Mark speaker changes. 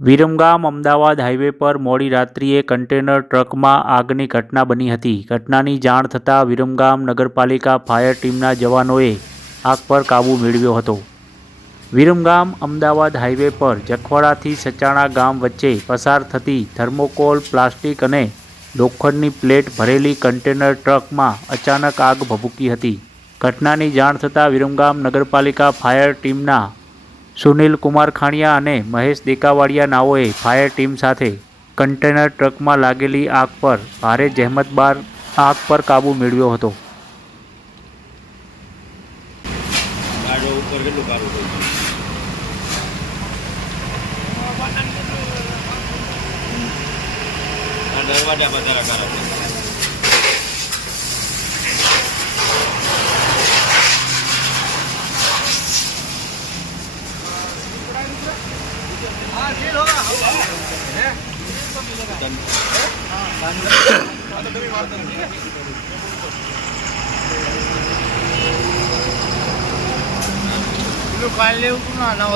Speaker 1: Viramgam Ahmedabad highway પર મોડી રાત્રિએ container ટ્રકમાં આગની ઘટના બની હતી. ઘટનાની જાણ થતાં વિરમગામ નગરપાલિકા ફાયર ટીમના જવાનોએ આગ પર કાબૂ મેળવ્યો હતો. વિરમગામ અમદાવાદ હાઈવે પર જખવાડાથી સચાણા ગામ વચ્ચે પસાર થતી થર્મોકોલ, પ્લાસ્ટિક અને લોખંડની પ્લેટ ભરેલી કન્ટેનર ટ્રકમાં અચાનક આગ ભભૂકી હતી. ઘટનાની જાણ થતાં વિરમગામ નગરપાલિકા ફાયર ટીમના સુનિલ કુમાર ખાણિયા અને મહેશ દેકાવાડિયા નાઓએ ફાયર ટીમ સાથે કન્ટેનર ટ્રકમાં લાગેલી આગ પર ભારે જહેમત બાદ આગ પર કાબૂ મેળવ્યો હતો.
Speaker 2: દરવાજા ઉપર છે
Speaker 3: પેલું કાલ ના ના